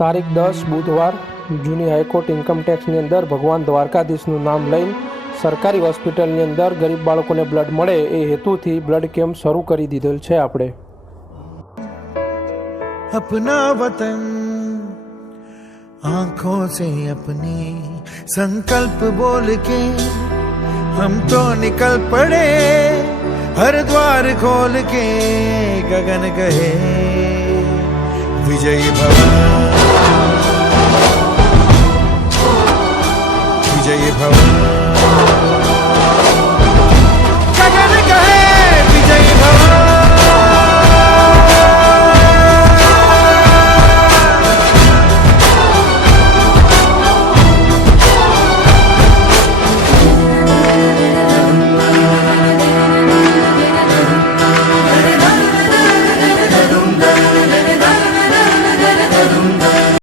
તારીખ 10 બુધવાર જૂની હાઈકોર્ટ ઇન્કમટેક્સની અંદર ભગવાન દ્વારકાધીશનું નામ લઈને સરકારી હોસ્પિટલની અંદર ગરીબ બાળકોને બ્લડ મળે એ હેતુથી બ્લડ કેમ્પ શરૂ કરી દીધેલ છે આપણે. अपना वतन आंखों से अपने संकल्प बोल के हम तो निकल पड़े हर द्वार खोल के गगन कहे विजयी भव विजयी भव.